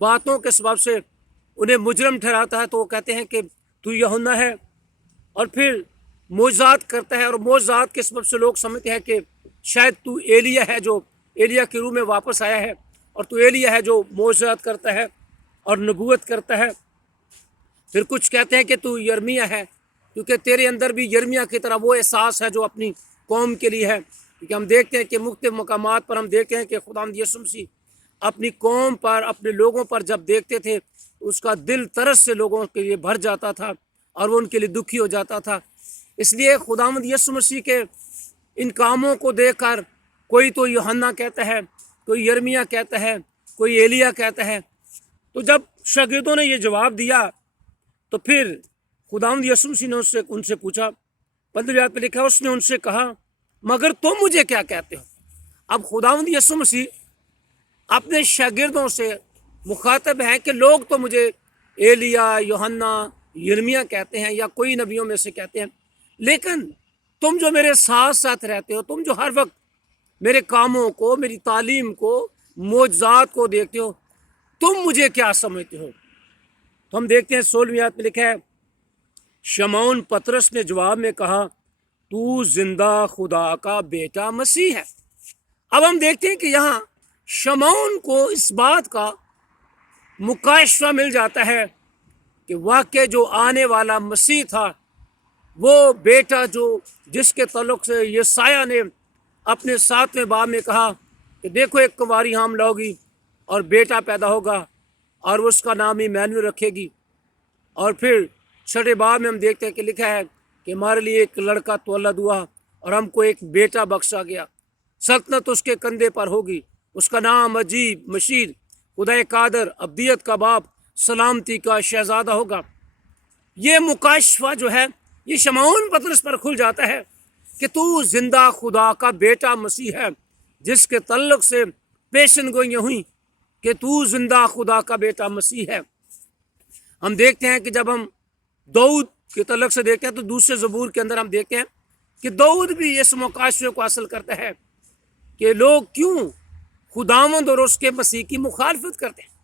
باتوں کے سبب سے انہیں مجرم ٹھہراتا ہے، تو وہ کہتے ہیں کہ تو یوحنا ہے، اور پھر معجزات کرتا ہے، اور معجزات کے سبب سے لوگ سمجھتے ہیں کہ شاید تو ایلیا ہے جو ایلیا کے روح میں واپس آیا ہے، اور تو ایلیا ہے جو معجزات کرتا ہے اور نبوت کرتا ہے۔ پھر کچھ کہتے ہیں کہ تو یرمیا ہے، کیونکہ تیرے اندر بھی یرمیا کی طرح وہ احساس ہے جو اپنی قوم کے لیے ہے، کیونکہ ہم دیکھتے ہیں کہ مختلف مقامات پر ہم دیکھتے ہیں کہ خداوند یسوع مسیح اپنی قوم پر، اپنے لوگوں پر جب دیکھتے تھے، اس کا دل ترس سے لوگوں کے لیے بھر جاتا تھا اور وہ ان کے لیے دکھی ہو جاتا تھا۔ اس لیے خداوند یسوع مسیح کے ان کاموں کو دیکھ کر کوئی تو یوحنا کہتا ہے، کوئی یرمیا کہتا ہے، کوئی ایلیا کہتا ہے۔ تو جب شاگردوں نے یہ جواب دیا تو پھر خداوند یسوع مسیح نے ان سے پوچھا، 15 آیت پہ لکھا ہے، اس نے ان سے کہا مگر تم مجھے کیا کہتے ہو؟ اب خداوند یسوع مسیح اپنے شاگردوں سے مخاطب ہیں کہ لوگ تو مجھے ایلیا، یوحنا، یرمیا کہتے ہیں یا کوئی نبیوں میں سے کہتے ہیں، لیکن تم جو میرے ساتھ ساتھ رہتے ہو، تم جو ہر وقت میرے کاموں کو، میری تعلیم کو، معجزات کو دیکھتے ہو، تم مجھے کیا سمجھتے ہو؟ تو ہم دیکھتے ہیں 16 آیت میں لکھا ہے، شمعون پطرس نے جواب میں کہا تو زندہ خدا کا بیٹا مسیح ہے۔ اب ہم دیکھتے ہیں کہ یہاں شمعون کو اس بات کا مکاشفہ مل جاتا ہے کہ واقع جو آنے والا مسیح تھا، وہ بیٹا جو جس کے تعلق سے یسایہ نے اپنے 7ویں باب میں کہا کہ دیکھو ایک کنواری حاملہ ہوگی اور بیٹا پیدا ہوگا اور اس کا نام ایمانویل رکھے گی۔ اور پھر 6 باب میں ہم دیکھتے ہیں کہ لکھا ہے کہ ہمارے لیے ایک لڑکا تولد ہوا اور ہم کو ایک بیٹا بخشا گیا، سلطنت اس کے کندھے پر ہوگی، اس کا نام عجیب، مشیر، خدا قادر، ابدیت کا باپ، سلامتی کا شہزادہ ہوگا۔ یہ مکاشفہ جو ہے یہ شمعون پطرس پر کھل جاتا ہے کہ تو زندہ خدا کا بیٹا مسیح ہے، جس کے تعلق سے پیشن گوئیاں ہوئیں کہ تو زندہ خدا کا بیٹا مسیح ہے۔ ہم دیکھتے ہیں کہ جب ہم داؤد کے تعلق سے دیکھتے ہیں تو دوسرے زبور کے اندر ہم دیکھتے ہیں کہ داؤد بھی اس مکاشفے کو حاصل کرتا ہے کہ لوگ کیوں خداوند اور اس کے مسیح کی مخالفت کرتے ہیں۔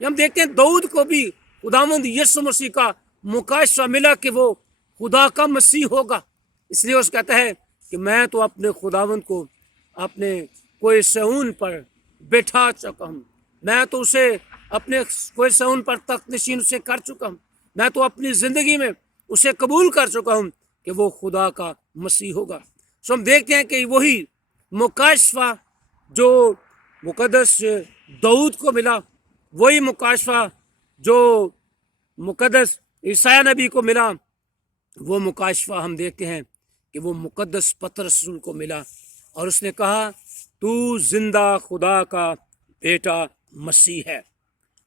ہم دیکھتے ہیں داؤد کو بھی خداوند یسوع مسیح کا مکاشفہ ملا کہ وہ خدا کا مسیح ہوگا، اس لیے اس کہتا ہے کہ میں تو اپنے خداوند کو اپنے کوئی صہیون پر بٹھا چکا ہوں، میں تو اسے اپنے کوئی صہیون پر تخت نشین اسے کر چکا ہوں، میں تو اپنی زندگی میں اسے قبول کر چکا ہوں کہ وہ خدا کا مسیح ہوگا۔ سو ہم دیکھتے ہیں کہ وہی مکاشفہ جو مقدس داؤد کو ملا، وہی مکاشفہ جو مقدس عیسیٰ نبی کو ملا، وہ مکاشفہ ہم دیکھتے ہیں کہ وہ مقدس پطرس رسول کو ملا، اور اس نے کہا تو زندہ خدا کا بیٹا مسیح ہے۔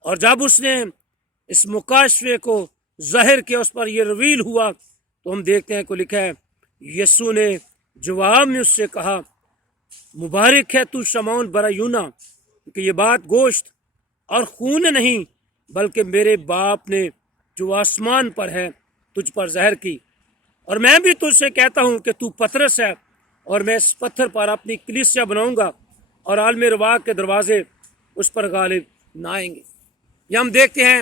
اور جب اس نے اس مکاشفے کو ظاہر کیا، اس پر یہ ریویل ہوا، تو ہم دیکھتے ہیں کہ لکھا ہے یسوع نے جواب میں اس سے کہا مبارک ہے تو شمعون برایونا، کیونکہ یہ بات گوشت اور خون نہیں بلکہ میرے باپ نے جو آسمان پر ہے تجھ پر ظاہر کی۔ اور میں بھی تجھ سے کہتا ہوں کہ تو پطرس ہے، اور میں اس پتھر پر اپنی کلیسیا بناؤں گا، اور عالم رواق کے دروازے اس پر غالب نہ آئیں گے۔ یہ ہم دیکھتے ہیں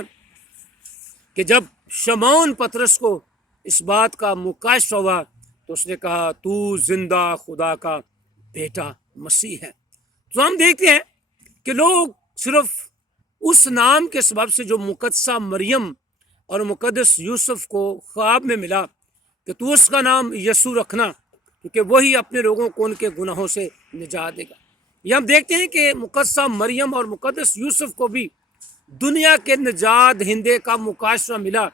کہ جب شمعون پطرس کو اس بات کا مکاشفہ ہوا تو اس نے کہا تو زندہ خدا کا بیٹا مسیح ہے۔ تو ہم دیکھتے ہیں کہ لوگ صرف اس نام کے سبب سے جو مقدسہ مریم اور مقدس یوسف کو خواب میں ملا کہ تو اس کا نام یسوع رکھنا، کیونکہ وہی اپنے لوگوں کو ان کے گناہوں سے نجات دے گا۔ یہ ہم دیکھتے ہیں کہ مقدسہ مریم اور مقدس یوسف کو بھی دنیا کے نجات دہندے کا مکاشفہ ملا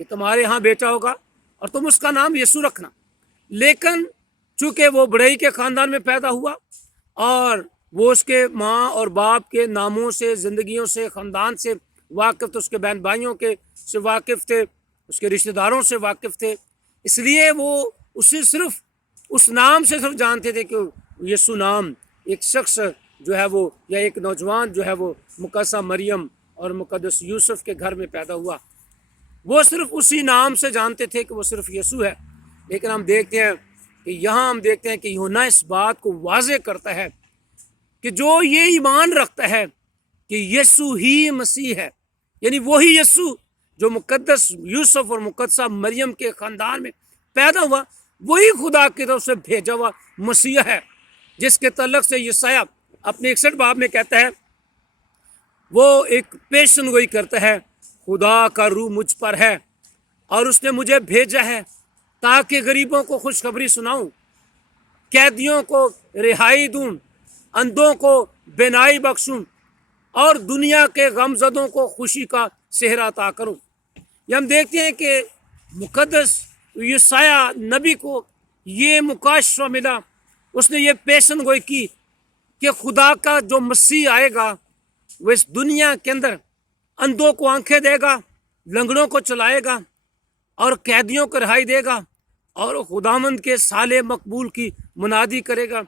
کہ تمہارے ہاں بیٹا ہوگا اور تم اس کا نام یسوع رکھنا، لیکن چونکہ وہ بڑھئی کے خاندان میں پیدا ہوا اور وہ اس کے ماں اور باپ کے ناموں سے، زندگیوں سے، خاندان سے واقف تھے، اس کے بہن بھائیوں کے سے واقف تھے، اس کے رشتہ داروں سے واقف تھے، اس لیے وہ اسے صرف اس نام سے صرف جانتے تھے کہ یسوع نام ایک شخص جو ہے وہ، یا ایک نوجوان جو ہے وہ مقدسہ مریم اور مقدس یوسف کے گھر میں پیدا ہوا، وہ صرف اسی نام سے جانتے تھے کہ وہ صرف یسوع ہے۔ لیکن ہم دیکھتے ہیں کہ یہاں ہم دیکھتے ہیں کہ یوحنا اس بات کو واضح کرتا ہے کہ جو یہ ایمان رکھتا ہے کہ یسوع ہی مسیح ہے، یعنی وہی یسوع جو مقدس یوسف اور مقدسہ مریم کے خاندان میں پیدا ہوا، وہی خدا کی طرف سے بھیجا ہوا مسیح ہے، جس کے تعلق سے یسایہ اپنے 61 باب میں کہتا ہے، وہ ایک پیشن گوئی کرتا ہے، خدا کا روح مجھ پر ہے اور اس نے مجھے بھیجا ہے تاکہ غریبوں کو خوشخبری سناؤں، قیدیوں کو رہائی دوں، اندھوں کو بینائی بخشوں اور دنیا کے غمزدوں کو خوشی کا صحرا عطا کروں۔ یہ ہم دیکھتے ہیں کہ مقدس یسایہ نبی کو یہ مکاشفہ ملا، اس نے یہ پیشن گوئی کی کہ خدا کا جو مسیح آئے گا وہ اس دنیا کے اندر اندھوں کو آنکھیں دے گا، لنگڑوں کو چلائے گا اور قیدیوں کو رہائی دے گا اور خداوند کے سال مقبول کی منادی کرے گا۔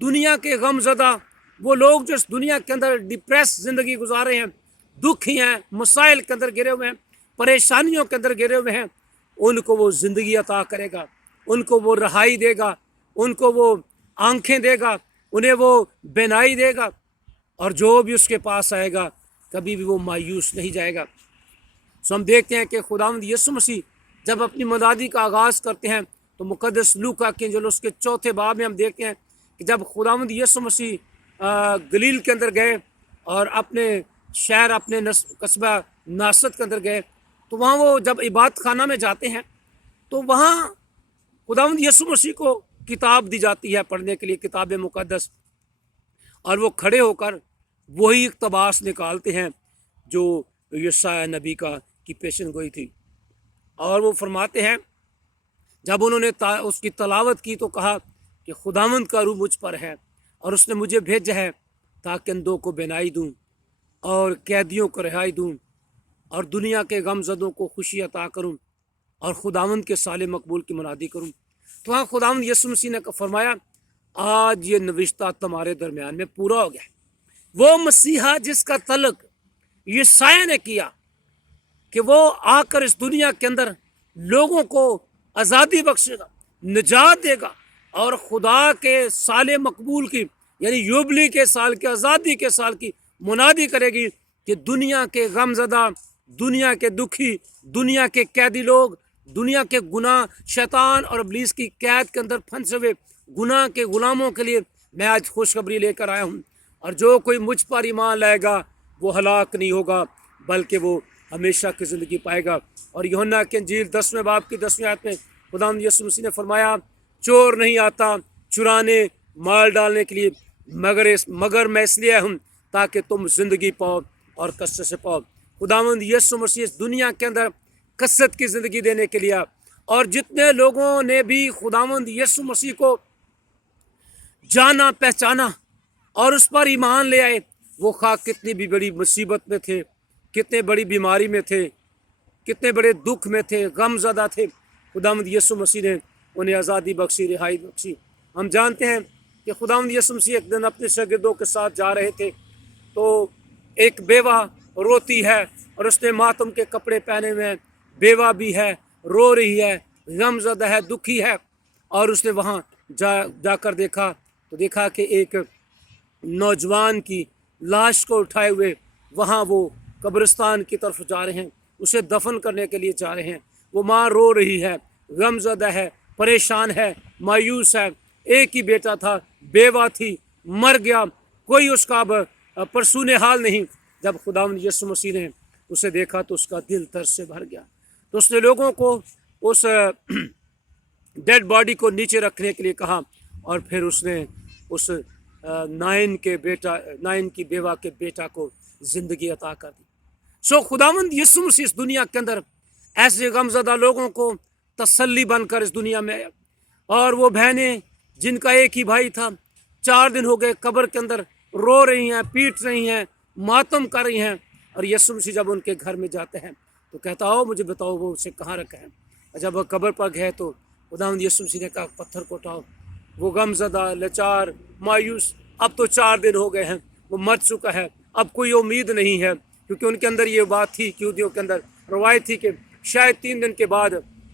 دنیا کے غم زدہ وہ لوگ جو اس دنیا کے اندر ڈپریس زندگی گزار رہے ہیں، دکھی ہیں، مسائل کے اندر گرے ہوئے ہیں، پریشانیوں کے اندر گرے ہوئے ہیں، ان کو وہ زندگی عطا کرے گا، ان کو وہ رہائی دے گا، ان کو وہ آنکھیں دے گا، انہیں وہ بینائی دے گا، اور جو بھی اس کے پاس آئے گا کبھی بھی وہ مایوس نہیں جائے گا۔ سو ہم دیکھتے ہیں کہ خداوند یسوع مسیح جب اپنی منادی کا آغاز کرتے ہیں تو مقدس لوکا کے انجیل اس کے 4 باب میں ہم دیکھتے ہیں کہ جب خداوند یسوع مسیح گلیل کے اندر گئے اور اپنے شہر، اپنے قصبہ ناصرت کے اندر گئے، تو وہاں وہ جب عبادت خانہ میں جاتے ہیں تو وہاں خداوند یسوع مسیح کو کتاب دی جاتی ہے پڑھنے کے لیے، کتاب مقدس، اور وہ کھڑے ہو کر وہی اقتباس نکالتے ہیں جو یسایہ نبی کی پیشن گوئی تھی، اور وہ فرماتے ہیں جب انہوں نے اس کی تلاوت کی تو کہا کہ خداوند کا روح مجھ پر ہے اور اس نے مجھے بھیجا ہے تاکہ اندھوں کو بینائی دوں اور قیدیوں کو رہائی دوں اور دنیا کے غم زدوں کو خوشی عطا کروں اور خداوند کے سال مقبول کی منادی کروں۔ تو ہاں خداوند یسوع مسیح نے فرمایا آج یہ نوشتہ تمہارے درمیان میں پورا ہو گیا ہے۔ وہ مسیحا جس کا تعلق یسایہ نے کیا کہ وہ آ کر اس دنیا کے اندر لوگوں کو آزادی بخشے گا، نجات دے گا اور خدا کے سال مقبول کی یعنی یوبلی کے سال کی، آزادی کے سال کی منادی کرے گی کہ دنیا کے غم زدہ، دنیا کے دکھی، دنیا کے قیدی لوگ، دنیا کے گناہ، شیطان اور ابلیس کی قید کے اندر پھنسے ہوئے گناہ کے غلاموں کے لیے میں آج خوشخبری لے کر آیا ہوں، اور جو کوئی مجھ پر ایمان لائے گا وہ ہلاک نہیں ہوگا بلکہ وہ ہمیشہ کی زندگی پائے گا۔ اور یوحنا کی انجیل 10 باب کی 10 آیت میں خداوند یسوع مسیح نے فرمایا چور نہیں آتا چرانے، مال ڈالنے کے لیے، مگر میں اس لیے ہوں تاکہ تم زندگی پاؤ اور کثرت سے پاؤ۔ خداوند یسوع مسیح اس دنیا کے اندر کثرت کی زندگی دینے کے لیے، اور جتنے لوگوں نے بھی خداوند یسوع مسیح کو جانا پہچانا اور اس پر ایمان لے آئے، وہ خواہ کتنی بھی بڑی مصیبت میں تھے، کتنے بڑی بیماری میں تھے، کتنے بڑے دکھ میں تھے، غم زدہ تھے، خداوند یسوع مسیح نے انہیں آزادی بخشی، رہائی بخشی۔ ہم جانتے ہیں کہ خداوند یسوع مسیح ایک دن اپنے شاگردوں کے ساتھ جا رہے تھے تو ایک بیوہ روتی ہے اور اس نے ماتم کے کپڑے پہنے ہوئے ہیں، بیوہ بھی ہے، رو رہی ہے، غم زدہ ہے، دکھی ہے، اور اس نے وہاں جا کر دیکھا تو دیکھا کہ ایک نوجوان کی لاش کو اٹھائے ہوئے وہاں وہ قبرستان کی طرف جا رہے ہیں، اسے دفن کرنے کے لیے جا رہے ہیں۔ وہ ماں رو رہی ہے، غم زدہ ہے، پریشان ہے، مایوس ہے، ایک ہی بیٹا تھا، بیوہ تھی، مر گیا، کوئی اس کا اب پرسونے حال نہیں۔ جب خداوند یسوع مسیح نے اسے دیکھا تو اس کا دل ترس سے بھر گیا، تو اس نے لوگوں کو اس ڈیڈ باڈی کو نیچے رکھنے کے لیے کہا، اور پھر اس نے اس نائن کی بیوہ کے بیٹا کو زندگی عطا کر دی۔ سو خداوند یسوع مسیح اس دنیا کے اندر ایسے غمزدہ لوگوں کو تسلی بن کر اس دنیا میں آیا، اور وہ بہنیں جن کا ایک ہی بھائی تھا 4 دن ہو گئے قبر کے اندر رو رہی ہیں، پیٹ رہی ہیں، ماتم کر رہی ہیں، اور یسوع مسیح جب ان کے گھر میں جاتے ہیں تو کہتا ہو مجھے بتاؤ وہ اسے کہاں رکھا ہے۔ اور جب وہ قبر پر گئے تو خداوند یسوع مسیح نے کہا پتھر کو اٹھاؤ۔ وہ غم زدہ، لاچار، مایوس، اب تو 4 دن ہو گئے ہیں، وہ مر چکا ہے، اب کوئی امید نہیں ہے، کیونکہ ان کے اندر یہ بات تھی، یہودیوں کے اندر روایت تھی کہ شاید 3 دن کے بعد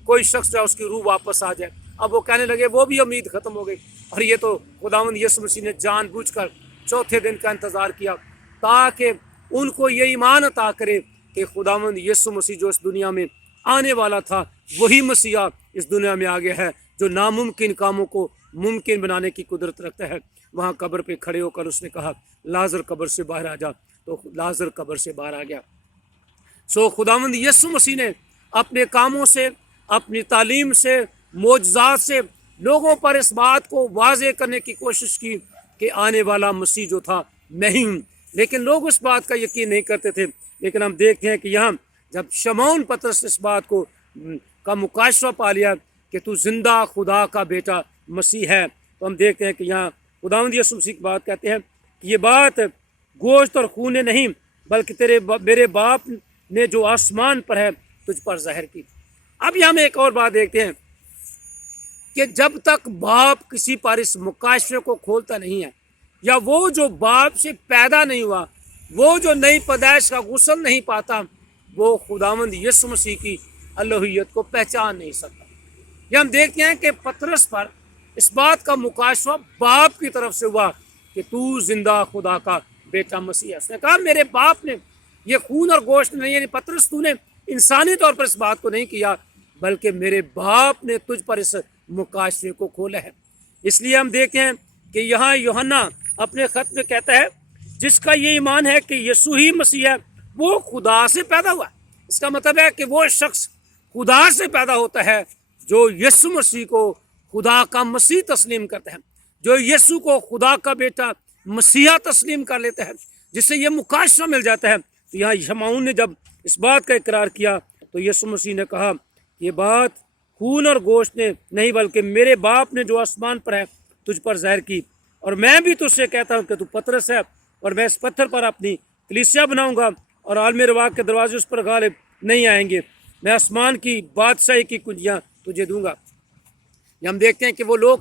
کوئی شخص جو ہے اس کی روح واپس آ جائے۔ اب وہ کہنے لگے وہ بھی امید ختم ہو گئی، اور یہ تو خداوند یسوع مسیح نے جان بوجھ کر 4تھے دن کا انتظار کیا تاکہ ان کو یہ ایمان عطا کرے کہ خداوند یسوع مسیح جو اس دنیا میں آنے والا تھا وہی مسیح اس دنیا میں آ گیا ہے جو ناممکن کاموں کو ممکن بنانے کی قدرت رکھتا ہے۔ وہاں قبر پہ کھڑے ہو کر اس نے کہا لازر قبر سے باہر آ جا، تو لازر قبر سے باہر آ گیا۔ خداوند یسوع مسیح نے اپنے کاموں سے، اپنی تعلیم سے، معجزات سے لوگوں پر اس بات کو واضح کرنے کی کوشش کی کہ آنے والا مسیح جو تھا میں ہی ہوں، لیکن لوگ اس بات کا یقین نہیں کرتے تھے۔ لیکن ہم دیکھتے ہیں کہ یہاں جب شمعون پطرس نے اس بات کو کا مکاشفہ پا لیا کہ تو زندہ خدا کا بیٹا مسیح ہے، تو ہم دیکھتے ہیں کہ یہاں خداوند یسوع مسیح کی بات کہتے ہیں کہ یہ بات گوشت اور خون نے نہیں بلکہ میرے باپ نے جو آسمان پر ہے تجھ پر ظاہر کی۔ اب یہاں ہم ایک اور بات دیکھتے ہیں کہ جب تک باپ کسی پر اس مکاشفے کو کھولتا نہیں ہے، یا وہ جو باپ سے پیدا نہیں ہوا، وہ جو نئی پیدائش کا غسل نہیں پاتا، وہ خداوند یسوع مسیح کی الوہیت کو پہچان نہیں سکتا۔ یہ ہم دیکھتے ہیں کہ پطرس پر اس بات کا مکاشفہ باپ کی طرف سے ہوا کہ تو زندہ خدا کا بیٹا مسیح ہے۔ اس نے کہا میرے باپ نے، یہ خون اور گوشت نہیں، یعنی پطرس تو نے انسانی طور پر اس بات کو نہیں کیا، بلکہ میرے باپ نے تجھ پر اس مکاشفے کو کھولا ہے۔ اس لیے ہم دیکھتے ہیں کہ یہاں یوحنا اپنے خط میں کہتا ہے جس کا یہ ایمان ہے کہ یسوع ہی مسیح ہے وہ خدا سے پیدا ہوا۔ اس کا مطلب ہے کہ وہ شخص خدا سے پیدا ہوتا ہے جو یسوع مسیح کو خدا کا مسیح تسلیم کرتا ہے، جو یسوع کو خدا کا بیٹا مسیحا تسلیم کر لیتا ہے، جس سے یہ مکاشفہ مل جاتا ہے۔ تو یہاں شمعون نے جب اس بات کا اقرار کیا تو یسوع مسیح نے کہا یہ بات خون اور گوشت نے نہیں بلکہ میرے باپ نے جو آسمان پر ہے تجھ پر ظاہر کی، اور میں بھی تجھ سے کہتا ہوں کہ تو پطرس ہے، اور میں اس پتھر پر اپنی کلیسیا بناؤں گا اور عالم رواق کے دروازے اس پر غالب نہیں آئیں گے، میں آسمان کی بادشاہی کی کنجیاں تجھے دوں گا۔ یہ ہم دیکھتے ہیں کہ وہ لوگ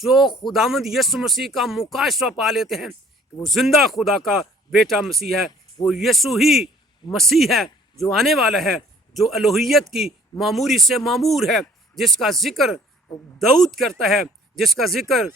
جو خداوند یسوع مسیح کا مکاشفہ پا لیتے ہیں کہ وہ زندہ خدا کا بیٹا مسیح ہے، وہ یسوع ہی مسیح ہے جو آنے والا ہے، جو الوہیت کی معموری سے معمور ہے، جس کا ذکر داؤد کرتا ہے، جس کا ذکر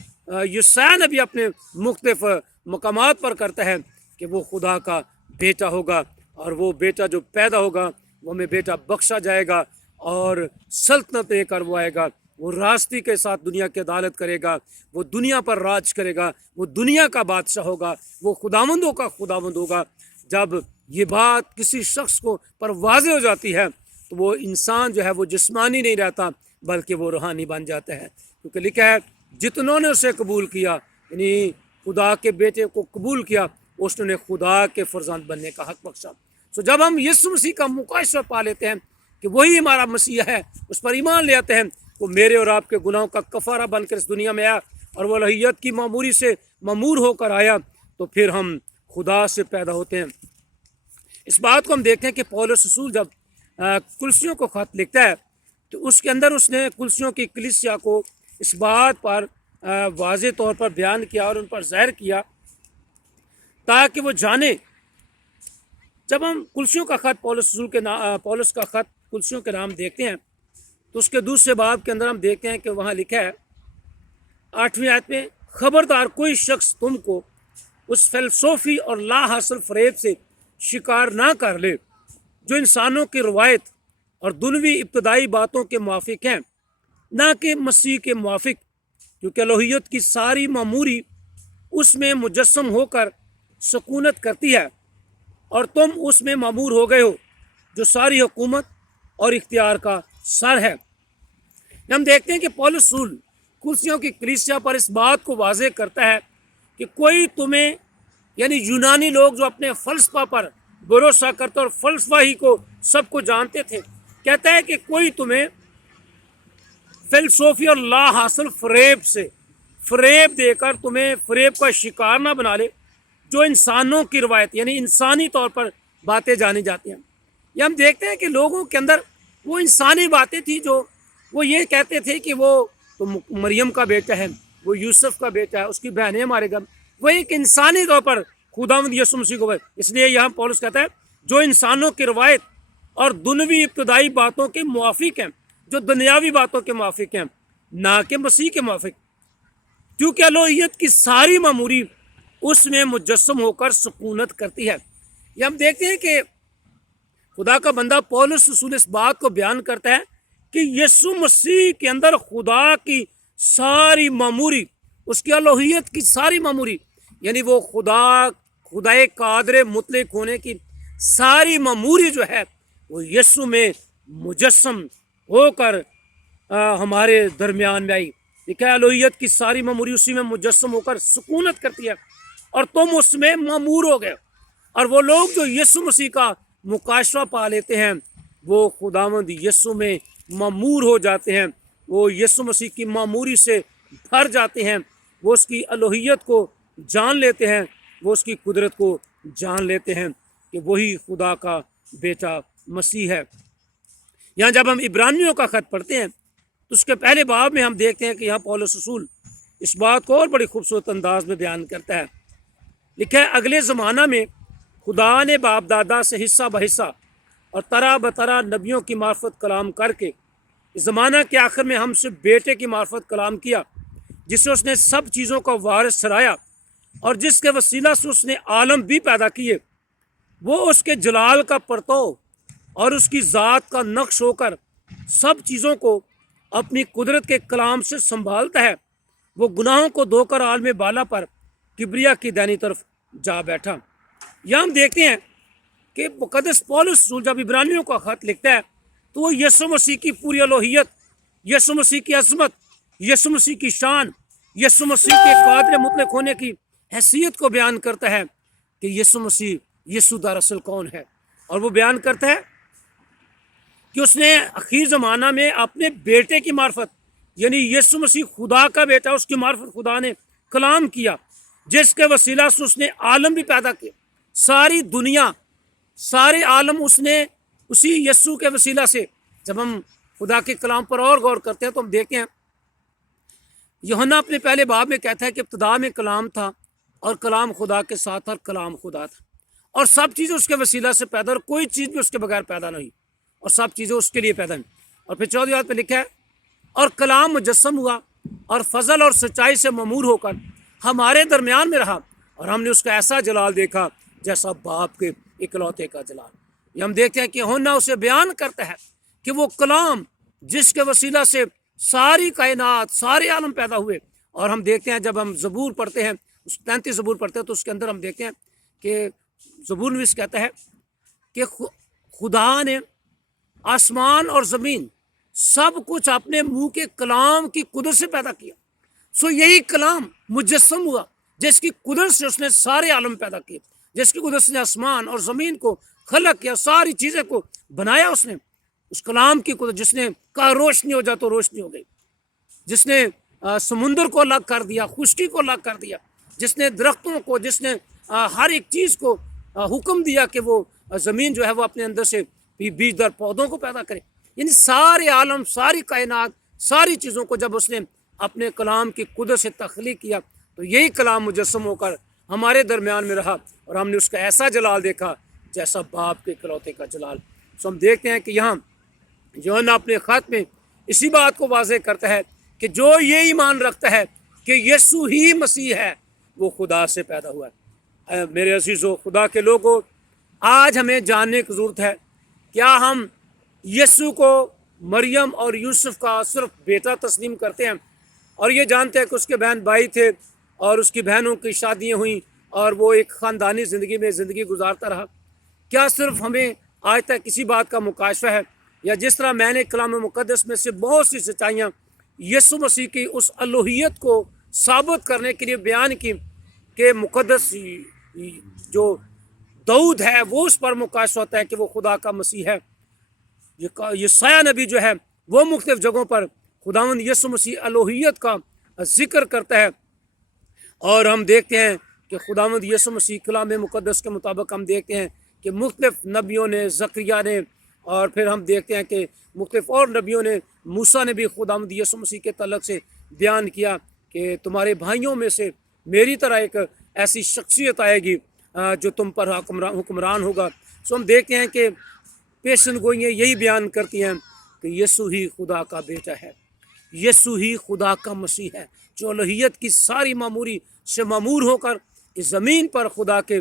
یسوع نبی اپنے مختلف مقامات پر کرتا ہے کہ وہ خدا کا بیٹا ہوگا، اور وہ بیٹا جو پیدا ہوگا وہ ہمیں بیٹا بخشا جائے گا، اور سلطنت لے کر وہ آئے گا، وہ راستی کے ساتھ دنیا کی عدالت کرے گا، وہ دنیا پر راج کرے گا، وہ دنیا کا بادشاہ ہوگا، وہ خداوندوں کا خداوند ہوگا۔ جب یہ بات کسی شخص کو پر واضح ہو جاتی ہے تو وہ انسان جو ہے وہ جسمانی نہیں رہتا بلکہ وہ روحانی بن جاتا ہے، کیونکہ لکھا ہے جتنوں نے اسے قبول کیا، یعنی خدا کے بیٹے کو قبول کیا، اس نے خدا کے فرزند بننے کا حق بخشا۔ جب ہم یسوع مسیح کا مکاشفہ پا لیتے ہیں کہ وہی ہمارا مسیح ہے، اس پر ایمان لے آتے ہیں، وہ میرے اور آپ کے گناہوں کا کفارہ بن کر اس دنیا میں آیا اور وہ الوہیت کی معموری سے معمور ہو کر آیا، تو پھر ہم خدا سے پیدا ہوتے ہیں۔ اس بات کو ہم دیکھتے ہیں کہ پولس رسول جب کلسیوں کو خط لکھتا ہے تو اس کے اندر اس نے کلسیوں کی کلیسیا کو اس بات پر واضح طور پر بیان کیا اور ان پر ظاہر کیا تاکہ وہ جانے۔ جب ہم کلسیوں کا خط پولس کا خط کلسیوں کے نام دیکھتے ہیں تو اس کے دوسرے باب کے اندر ہم دیکھتے ہیں کہ وہاں لکھا ہے 8ویں آیت میں، خبردار کوئی شخص تم کو اس فلسفی اور لا حاصل فریب سے شکار نہ کر لے جو انسانوں کی روایت اور دنوی ابتدائی باتوں کے موافق ہیں، نہ کہ مسیح کے موافق، کیونکہ الوہیت کی ساری معموری اس میں مجسم ہو کر سکونت کرتی ہے اور تم اس میں معمور ہو گئے ہو جو ساری حکومت اور اختیار کا سر ہے۔ ہم دیکھتے ہیں کہ پولس رسول کلسیوں کی کلیسیا پر اس بات کو واضح کرتا ہے کہ کوئی تمہیں، یعنی یونانی لوگ جو اپنے فلسفہ پر بھروسہ کرتے اور فلسفہ ہی کو سب کو جانتے تھے، کہتا ہے کہ کوئی تمہیں فلسفی اور لا حاصل فریب دے کر تمہیں فریب کا شکار نہ بنا لے جو انسانوں کی روایت، یعنی انسانی طور پر باتیں جانی جاتی ہیں۔ یہ ہم دیکھتے ہیں کہ لوگوں کے اندر وہ انسانی باتیں تھی جو وہ یہ کہتے تھے کہ وہ تو مریم کا بیٹا ہے، وہ یوسف کا بیٹا ہے، اس کی بہنیں ہمارے گھر، وہ ایک انسانی طور پر خداوند یسوع مسیح کو، اس لیے یہاں پولس کہتا ہے جو انسانوں کی روایت اور دنوی ابتدائی باتوں کے موافق ہیں، جو دنیاوی باتوں کے موافق ہیں، نہ کہ مسیح کے موافق، کیونکہ الوہیت کی ساری معموری اس میں مجسم ہو کر سکونت کرتی ہے۔ یہ ہم دیکھتے ہیں کہ خدا کا بندہ پولس رسول اس بات کو بیان کرتا ہے کہ یسوع مسیح کے اندر خدا کی ساری معموری، اس کی الوہیت کی ساری معموری، یعنی وہ خدائے قادر مطلق ہونے کی ساری معموری جو ہے وہ یسوع میں مجسم ہو کر ہمارے درمیان میں آئی۔ دیکھا الوہیت کی ساری معموری اسی میں مجسم ہو کر سکونت کرتی ہے، اور تم اس میں معمور ہو گئے۔ اور وہ لوگ جو یسوع مسیح کا مکاشفہ پا لیتے ہیں وہ خداوند یسوع میں معمور ہو جاتے ہیں، وہ یسوع مسیح کی معموری سے بھر جاتے ہیں، وہ اس کی الوہیت کو جان لیتے ہیں، وہ اس کی قدرت کو جان لیتے ہیں کہ وہی خدا کا بیٹا مسیح ہے۔ یہاں جب ہم عبرانیوں کا خط پڑھتے ہیں تو اس کے پہلے باب میں ہم دیکھتے ہیں کہ یہاں پولس رسول اس بات کو اور بڑی خوبصورت انداز میں بیان کرتا ہے۔ لکھا ہے اگلے زمانہ میں خدا نے باپ دادا سے حصہ بحصہ اور طرح بطرح نبیوں کی معرفت کلام کر کے اس زمانہ کے آخر میں ہم سے بیٹے کی معرفت کلام کیا، جس سے اس نے سب چیزوں کا وارث ٹھہرایا اور جس کے وسیلہ سے اس نے عالم بھی پیدا کیے۔ وہ اس کے جلال کا پرتو اور اس کی ذات کا نقش ہو کر سب چیزوں کو اپنی قدرت کے کلام سے سنبھالتا ہے۔ وہ گناہوں کو دھو کر عالم بالا پر کبریا کی دائنی طرف جا بیٹھا۔ یہاں ہم دیکھتے ہیں کہ مقدس پولس رسول جب عبرانیوں کا خط لکھتا ہے تو وہ یسوع مسیح کی پوری الوہیت، یسوع مسیح کی عظمت، یسوع مسیح کی شان، یسوع مسیح کے قادر مطلق ہونے کی حیثیت کو بیان کرتا ہے کہ یسوع مسیح یسوع دراصل کون ہے۔ اور وہ بیان کرتا ہے کہ اس نے اخیر زمانہ میں اپنے بیٹے کی معرفت، یعنی یسوع مسیح خدا کا بیٹا، اس کی معرفت خدا نے کلام کیا، جس کے وسیلہ سے اس نے عالم بھی پیدا کیا۔ ساری دنیا، سارے عالم اس نے اسی یسوع کے وسیلہ سے، جب ہم خدا کے کلام پر اور غور کرتے ہیں تو ہم دیکھتے ہیں یوحنا اپنے پہلے باب میں کہتا ہے کہ ابتدا میں کلام تھا اور کلام خدا کے ساتھ اور کلام خدا تھا، اور سب چیزیں اس کے وسیلہ سے پیدا، اور کوئی چیز بھی اس کے بغیر پیدا نہیں، اور سب چیزیں اس کے لیے پیدا ہیں۔ اور پھر 14 آیت پہ لکھا ہے اور کلام مجسم ہوا اور فضل اور سچائی سے معمور ہو کر ہمارے درمیان میں رہا، اور ہم نے اس کا ایسا جلال دیکھا جیسا باپ کے اکلوتے کا جلال۔ یہ ہم دیکھتے ہیں کہ یوحنا اسے بیان کرتا ہے کہ وہ کلام جس کے وسیلہ سے ساری کائنات، سارے عالم پیدا ہوئے۔ اور ہم دیکھتے ہیں جب ہم زبور پڑھتے ہیں، 33 زبور پڑھتے ہیں، تو اس کے اندر ہم دیکھتے ہیں کہ زبور نویس کہتا ہے کہ خدا نے آسمان اور زمین سب کچھ اپنے منہ کے کلام کی قدرت سے پیدا کیا۔ سو یہی کلام مجسم ہوا جس کی قدرت سے اس نے سارے عالم پیدا کیے، جس کی قدرت سے آسمان اور زمین کو خلق کیا، ساری چیزیں کو بنایا اس نے۔ اس کلام کی قدرت جس نے کہا روشنی ہو جا تو روشنی ہو گئی، جس نے سمندر کو الگ کر دیا، خشکی کو الگ کر دیا، جس نے درختوں کو، جس نے ہر ایک چیز کو حکم دیا کہ وہ زمین جو ہے وہ اپنے اندر سے بیجدار پودوں کو پیدا کرے۔ یعنی سارے عالم، ساری کائنات، ساری چیزوں کو جب اس نے اپنے کلام کی قدرت سے تخلیق کیا تو یہی کلام مجسم ہو کر ہمارے درمیان میں رہا، اور ہم نے اس کا ایسا جلال دیکھا جیسا باپ کے اکلوتے کا جلال۔ سو ہم دیکھتے ہیں کہ یہاں یوحنا اپنے خط میں اسی بات کو واضح کرتا ہے کہ جو یہ ایمان رکھتا ہے کہ یسوع ہی مسیح ہے وہ خدا سے پیدا ہوا ہے۔ میرے عزیزو، خدا کے لوگوں، آج ہمیں جاننے کی ضرورت ہے، کیا ہم یسوع کو مریم اور یوسف کا صرف بیٹا تسلیم کرتے ہیں اور یہ جانتے ہیں کہ اس کے بہن بھائی تھے اور اس کی بہنوں کی شادیاں ہوئیں اور وہ ایک خاندانی زندگی میں زندگی گزارتا رہا؟ کیا صرف ہمیں آج تک کسی بات کا مکاشفہ ہے، یا جس طرح میں نے کلام مقدس میں سے بہت سی سچائیاں یسوع مسیح کی اس الوہیت کو ثابت کرنے کے لیے بیان کی کہ مقدس جو داؤد ہے وہ اس پر مکاشفہ ہوتا ہے کہ وہ خدا کا مسیح ہے۔ یہ سایہ نبی جو ہے وہ مختلف جگہوں پر خداوند یسوع مسیح الوہیت کا ذکر کرتا ہے، اور ہم دیکھتے ہیں کہ خداوند یسوع مسیح کلام مقدس کے مطابق ہم دیکھتے ہیں کہ مختلف نبیوں نے، زکریا نے، اور پھر ہم دیکھتے ہیں کہ مختلف اور نبیوں نے، موسیٰ نے بھی خداوند یسوع مسیح کے تعلق سے بیان کیا کہ تمہارے بھائیوں میں سے میری طرح ایک ایسی شخصیت آئے گی جو تم پر حکمران ہوگا۔ سو ہم دیکھتے ہیں کہ پیشن گوئیاں یہی بیان کرتی ہیں کہ یسوع ہی خدا کا بیٹا ہے، یسوع ہی خدا کا مسیح ہے، جو الوہیت کی ساری معموری سے معمور ہو کر اس زمین پر خدا کے